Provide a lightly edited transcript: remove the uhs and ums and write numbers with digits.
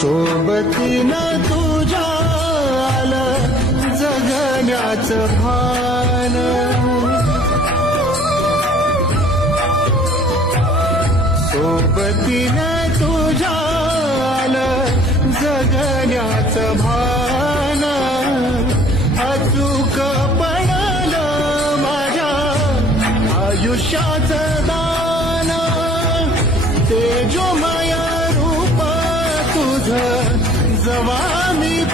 सोबतीनं तुझ्या आलं जगण्याचं भान, सोबतीनं तुझ्या आलं जगण्याचं भान, अचूक पडलं माझ्या आयुष्याचं दान, तेजोमय रूप तुझं जवा मी